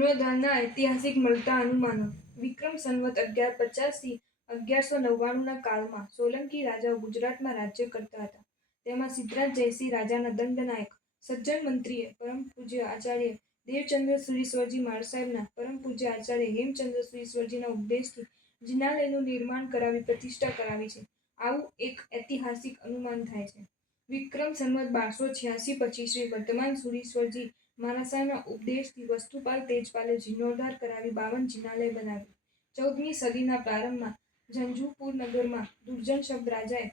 જીર્ણોદ્ધારના ઐતિહાસિક મળતા અનુમાનો વિક્રમ સંવત 1150 થી 1199ના કાળમાં સોલંકી રાજાઓ ગુજરાતમાં રાજ્ય કરતા હતા. તેમાં સિદ્ધરાજ જયસિંહ રાજાના દંડનાયક સજ્જન મંત્રીએ પરમ પૂજ્ય આચાર્ય દેવચંદ્ર સુરીશ્વરજી મહારાજના પરમ પૂજ્ય આચાર્ય હેમચંદ્ર સુરીશ્વરજીના ઉપદેશથી જિનાલયનું નિર્માણ કરાવી પ્રતિષ્ઠા કરાવી છે. આવું એક ઐતિહાસિક અનુમાન થાય છે. વિક્રમ સંવત 1286 પછી શ્રી વર્ધમાન સુરીશ્વરજી મહારાજના ઉપદેશથી વસ્તુપાલ તેજપાલે જીર્ણોદ્ધાર કરાવી 52 જિનાલય બનાવ્યું. 14મી સદીના પ્રારંભમાં ઝંઝુરપુર નગરમાં દુર્જનશબ્દ રાજાએ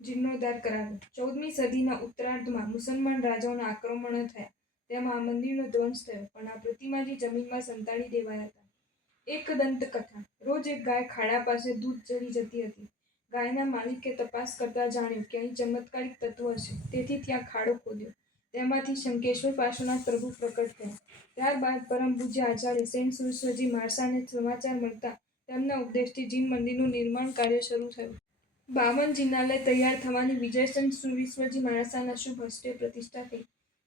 જીર્ણોદ્ધાર કરાવ્યો. 14મી સદીના ઉત્તરાર્ધમાં મુસલમાન રાજાઓના આક્રમણો થયા. તેમાં આ મંદિરનો ધ્વંસ થયો, પણ આ પ્રતિમાજી જમીનમાં સંતાડી દેવાયા હતા. એક દંતકથા. રોજ એક ગાય ખાડા પાસે દૂધ ચરી જતી હતી. ગાયના માલિકે તપાસ કરતા જાણ્યું કે અહીં ચમત્કારિક તત્વ હશે, તેથી ત્યાં ખાડો ખોદ્યો. તેમાંથી શંખેશ્વર પાર્શ્વનાથ પ્રભુ પ્રકટ થયા. ત્યારબાદ પરમ પૂજ્ય આચાર્ય સેન સુરીશ્વરજી મહારાજને સમાચાર મળતા તેમના ઉપદેશથી જીન મંદિરનું નિર્માણ કાર્ય શરૂ થયું. 52 જિનાલય તૈયાર થવાની વિજયસેન સુરીશ્વરજી મહારાજના શુભ હસ્તે પ્રતિષ્ઠા થઈ.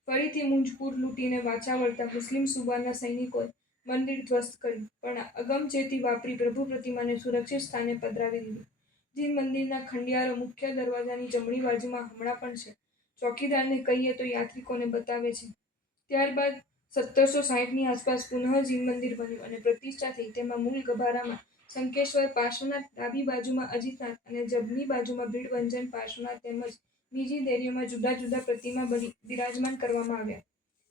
ફરીથી મુંજપુર લૂંટીને પાછા વળતા મુસ્લિમ સુબાના સૈનિકોએ મંદિર ધ્વસ્ત કર્યું, પણ અગમચેતી વાપરી પ્રભુ પ્રતિમાને સુરક્ષિત સ્થાને પધરાવી દીધી. જીન મંદિરના ખંડિયારો મુખ્ય દરવાજાની જમણી બાજુમાં હમણાં પણ છે. ચોકીદારને કહીએ તો યાત્રિકોને બતાવે છે. ત્યારબાદ 1760ની આસપાસ પુનઃ જીન મંદિર બન્યું અને પ્રતિષ્ઠા થઈ. તેમાં મૂળ ગભારામાં શંખેશ્વર પાર્શ્વનાથ, ડાબી બાજુમાં અજીતનાથ અને જમણી બાજુમાં ભીડભંજન પાર્શ્વનાથ તેમજ બીજી દેરીઓમાં જુદા જુદા પ્રતિમા બિરાજમાન કરવામાં આવ્યા.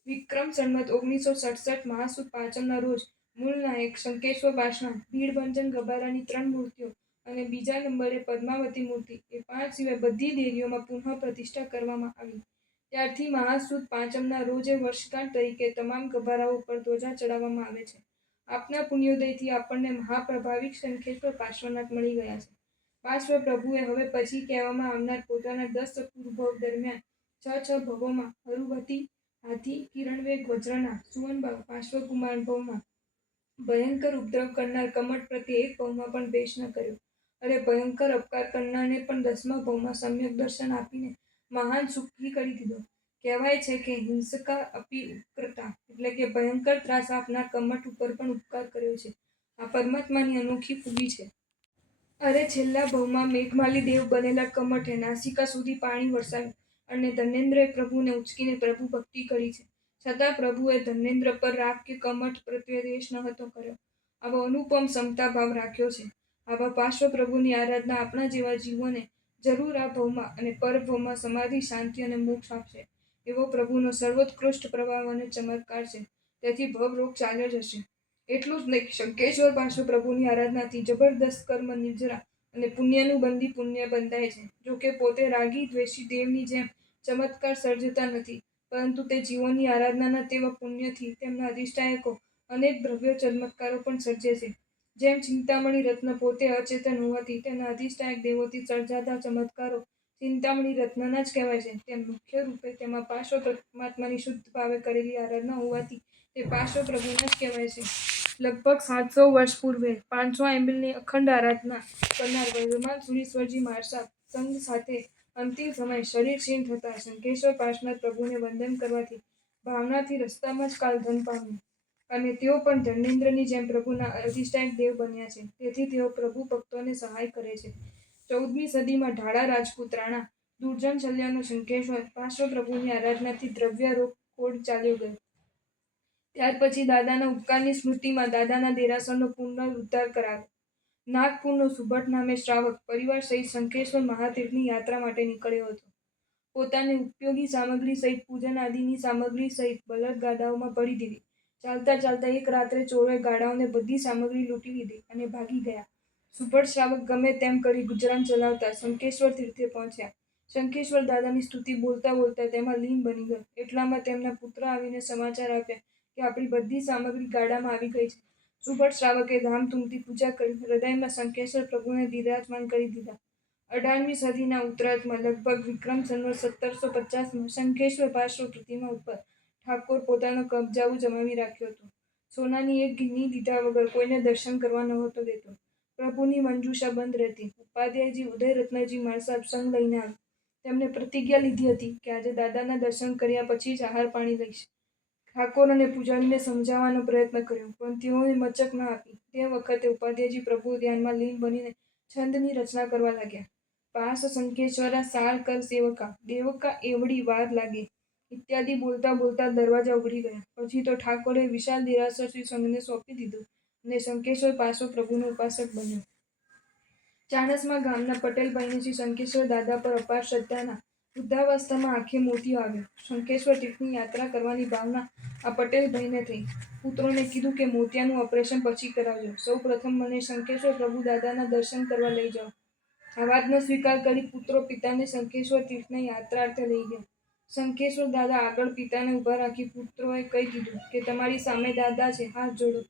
વિક્રમ સંવત 1967 મહાસુદ પાંચમના રોજ મૂળ નાયક શંખેશ્વર પાર્શ્વનાથ, ભીડભંજન ગભારાની 3 મૂર્તિઓ અને બીજા નંબરે પદ્માવતી મૂર્તિ એ 5 સિવાય બધી દેરીઓમાં પુનઃ પ્રતિષ્ઠા કરવામાં આવી. ત્યારથી મહાસુદ પાંચમના રોજે વર્ષગાંઠ તરીકે તમામ ગભારાઓ ઉપર ધ્વજા ચડાવવામાં આવે છે. આપના પુણ્યોદયથી આપણને મહાપ્રભાવિક શંખેશ્વર પાર્શ્વનાથ મળી ગયા છે. પાર્શ્વ પ્રભુએ હવે પછી કહેવામાં આવનાર પોતાના 10 અપૂર્વ ભવ દરમિયાન 6 ભવોમાં હરુભતી, હાથી, કિરણવેગ, વજ્રના, સુવનભાવ, પાર્શ્વકુમાર ભવમાં ભયંકર ઉપદ્રવ કરનાર કમઠ પ્રત્યે એક ભવમાં પણ દ્વેષ ન કર્યો. અરે ભયંકર અપકાર કરનારને પણ 10મા ભવમાં સમ્યક દર્શન આપીને મહાન સુખી કરી દીધો. કહેવાય છે કે હિંસકા અપી ઉપકૃતા એટલે કે ભયંકર ત્રાસ આપનાર કમઠ ઉપર પણ ઉપકાર કર્યો છે. આ પરમાત્માની અનોખી ખૂબી છે. અરે છેલ્લા ભવમાં મેઘમાલી દેવ બનેલા કમઠે નાસિકા સુધી પાણી વરસાવ્યું અને ધનેન્દ્રએ પ્રભુને ઉંચકીને પ્રભુ ભક્તિ કરી છે. છતાં પ્રભુએ ધનેન્દ્ર પર રાગ કે કમઠ પ્રત્યે દ્વેષ ન હતો કર્યો. આવો અનુપમ સમતાભાવ રાખ્યો છે. આવા પાર્શ્વ પ્રભુની આરાધના આપણા જેવા જીવોને જરૂર આ ભવમાં અને પરભવમાં સમાધિ, શાંતિ અને મોક્ષ આપશે. એવો પ્રભુનો સર્વોત્કૃષ્ટ પ્રભાવ અને ચમત્કાર છે. તેથી ભવરોગ ચાલ્યો જશે. એટલું જ નહીં, શંખેશ્વર પાર્શ્વ પ્રભુની આરાધનાથી જબરદસ્ત કર્મ નિર્જરા અને પુણ્યનું બંધી પુણ્ય બંધાય છે. જોકે પોતે રાગી દ્વેષી દેવની જેમ ચમત્કાર સર્જતા નથી, પરંતુ તે જીવોની આરાધનાના તેવા પુણ્યથી તેમના અધિષ્ઠાયકો અનેક દ્રવ્ય ચમત્કારો પણ સર્જે છે. જેમ ચિંતામણી રત્ન પોતે અચેતન હોવાથી તેના અધિષ્ઠાયક દેવોથી સર્જાતા ચમત્કારો ચિંતામણી રત્નના જ કહેવાય છે, તેમ મુખ્ય રૂપે તેમાં પાર્શ્વ પરમાત્માની શુદ્ધ ભાવે કરેલી આરાધના હોવાથી તે પાર્શ્વ પ્રભુના જ કહેવાય છે. લગભગ 700 વર્ષ પૂર્વે 500 mlની અખંડ આરાધના કરનાર વર્ધમાન સુરીશ્વરજી મહારાજ સંઘ સાથે અંતિમ સમયે શરીર ક્ષીણ થતાં શંખેશ્વર પાર્શ્વનાથ પ્રભુને વંદન કરવાથી ભાવનાથી રસ્તામાં જ કાલધન પામ્યા અને તેઓ પણ ધનેન્દ્રની જેમ પ્રભુના અધિષ્ઠાયક દેવ બન્યા છે. તેથી તેઓ પ્રભુ ભક્તોને સહાય કરે છે. 14મી સદીમાં ઢાળા રાજપૂત રાણા દુર્જન શલ્યનો શંખેશ્વર પાર્શ્વ પ્રભુની આરાધનાથી દ્રવ્ય રોગ કોઢ ચાલ્યો ગયો. ત્યાર પછી દાદાના ઉપકારની સ્મૃતિમાં દાદાના દેરાસરનો પુનરુદ્ધાર કરાવ્યો. નાગપુરનો સુભટ નામે શ્રાવક પરિવાર સહિત શંખેશ્વર મહાતીર્થની યાત્રા માટે નીકળ્યો હતો. પોતાની ઉપયોગી સામગ્રી સહિત પૂજન આદિની સામગ્રી સહિત બળદગાડાઓમાં ભરી દીધી. ચાલતા ચાલતા એક રાત્રે ચોરોએ ગાડાઓને બધી સામગ્રી લૂંટી લીધી અને ભાગી ગયા. સુભટ શ્રાવક ગમે તેમ કરી ગુજરાન ચલાવતા શંખેશ્વર તીર્થે પહોંચ્યા. શંખેશ્વર દાદાની સ્તુતિ બોલતા બોલતા તેમાં લીન બની ગયો. એટલામાં તેમના પુત્ર આવીને સમાચાર આપ્યા કે આપણી બધી સામગ્રી ગાડામાં આવી ગઈ છે. સુભટ શ્રાવકે ધામધૂમથી પૂજા કરી હૃદયમાં શંખેશ્વર પ્રભુને બિરાજમાન કરી દીધા. 18મી સદીના ઉત્તરાર્ધમાં લગભગ વિક્રમ સંવત 1750માં શંખેશ્વર પાર્શ્વ પ્રતિમા ઉપર ઠાકોર પોતાનો કબજાઓ જમાવી રાખ્યો હતો. સોનાની એક ઘીની દીધા વગર કોઈને દર્શન કરવા નહોતો દેતો. પ્રભુની મંજૂષા બંધ રહેતી. ઉપાધ્યાયજી ઉદયરત્નજી મહારાજ સંગ લઈને આવ્યા. તેમણે પ્રતિજ્ઞા લીધી હતી કે આજે દાદાના દર્શન કર્યા પછી જ આહાર પાણી લઈશ. ઠાકોર અને પૂજારીને સમજાવવાનો પ્રયત્ન કર્યો, પણ તેઓએ મચક ન આપી. તે વખતે ઉપાધ્યાયજી પ્રભુ ધ્યાનમાં લીન બનીને છંદની રચના કરવા લાગ્યા. પાસ સંકેશ્વરા સાર કર સેવકા, દેવકા એવડી વાર લાગે ઇત્યાદિ બોલતા બોલતા દરવાજા ઉઘડી ગયા. પછી તો ઠાકોરે વિશાળ દેરાસર શ્રી સંઘને સોંપી દીધું અને શંકેશ્વર પાસો પ્રભુનો ઉપાસક બન્યો. ચાણસ્મા ગામના પટેલભાઈને શ્રી શંકેશ્વર દાદા પર અપાર શ્રદ્ધાના વૃદ્ધાવસ્થામાં આંખે મોતિયો આવ્યો. શંકેશ્વર તીર્થની યાત્રા કરવાની ભાવના આ પટેલભાઈને થઈ. પુત્રોને કીધું કે મોતિયાનું ઓપરેશન પછી કરાવજો. સૌ પ્રથમ મને શંકેશ્વર પ્રભુ દાદાના દર્શન કરવા લઈ જાઓ. આ વાતનો સ્વીકાર કરી પુત્રો પિતાને શંકેશ્વર તીર્થના યાત્રાર્થે લઈ ગયા. શંકેશ્વર દાદા આગળ પિતાને ઊભા રાખી પુત્રોએ કહી દીધું કે તમારી સામે દાદા છે, હાથ જોડો.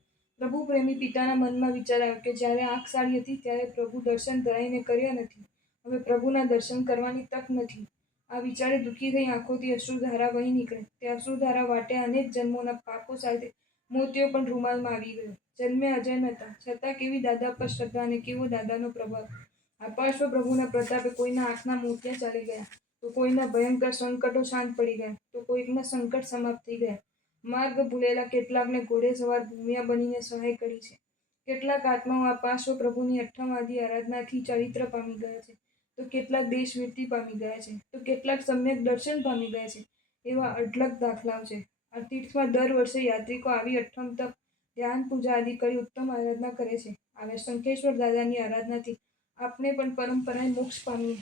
પ્રભુ પ્રેમી પિતાના મનમાં વિચાર આવ્યો કે જ્યારે આંખ સારી હતી ત્યારે પ્રભુ દર્શન ધરાઈને કર્યા નથી, હવે પ્રભુના દર્શન કરવાની તક નથી. આ વિચારે દુઃખી થઈ આંખોથી અશ્રુધારા વહી નીકળે. તે અશ્રુધારા વાટે અનેક જન્મોના પાપો સાથે મોતિયો પણ રૂમાલમાં આવી ગયો. જન્મે અજય નહોતા, છતાં કેવી દાદા પર શ્રદ્ધા અને કેવો દાદાનો પ્રભાવ! અપાર્શ્વ પ્રભુના પ્રતાપે કોઈના આંખના મોતિયા ચાલી ગયા, તો કોઈના ભયંકર સંકટો શાંત પડી ગયા, તો કોઈકના સંકટ સમાપ્ત થઈ ગયા. માર્ગ ભૂલેલા કેટલાકને ઘોડેસવાર ભૂમિયા બનીને સહાય કરી છે. કેટલાક આત્માઓ અપાર્શ્વ પ્રભુની અઠ્ઠમ આરાધનાથી ચરિત્ર પામી ગયા છે, તો કેટલાક દેશવીરતી પામી ગયા છે, તો કેટલાક સમ્યક દર્શન પામી ગયા છે. એવા અઢળક દાખલાઓ છે. આ તીર્થમાં દર વર્ષે યાત્રિકો આવી અઠ્ઠમ તપ, ધ્યાન, પૂજા આદિ કરી ઉત્તમ આરાધના કરે છે. આવા શંકેશ્વર દાદાની આરાધનાથી આપણે પણ પરંપરાએ મોક્ષ પામીએ.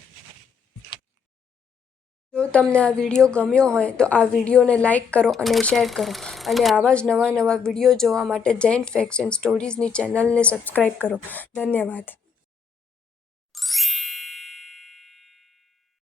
જો તમને આ વિડીયો ગમ્યો હોય તો આ વિડીયોને લાઇક કરો અને શેર કરો, અને આવા જ નવા વિડીયો જોવા માટે જૈન ફેક્ટ્સ એન્ડ સ્ટોરીઝની ચેનલને સબસ્ક્રાઈબ કરો. ધન્યવાદ.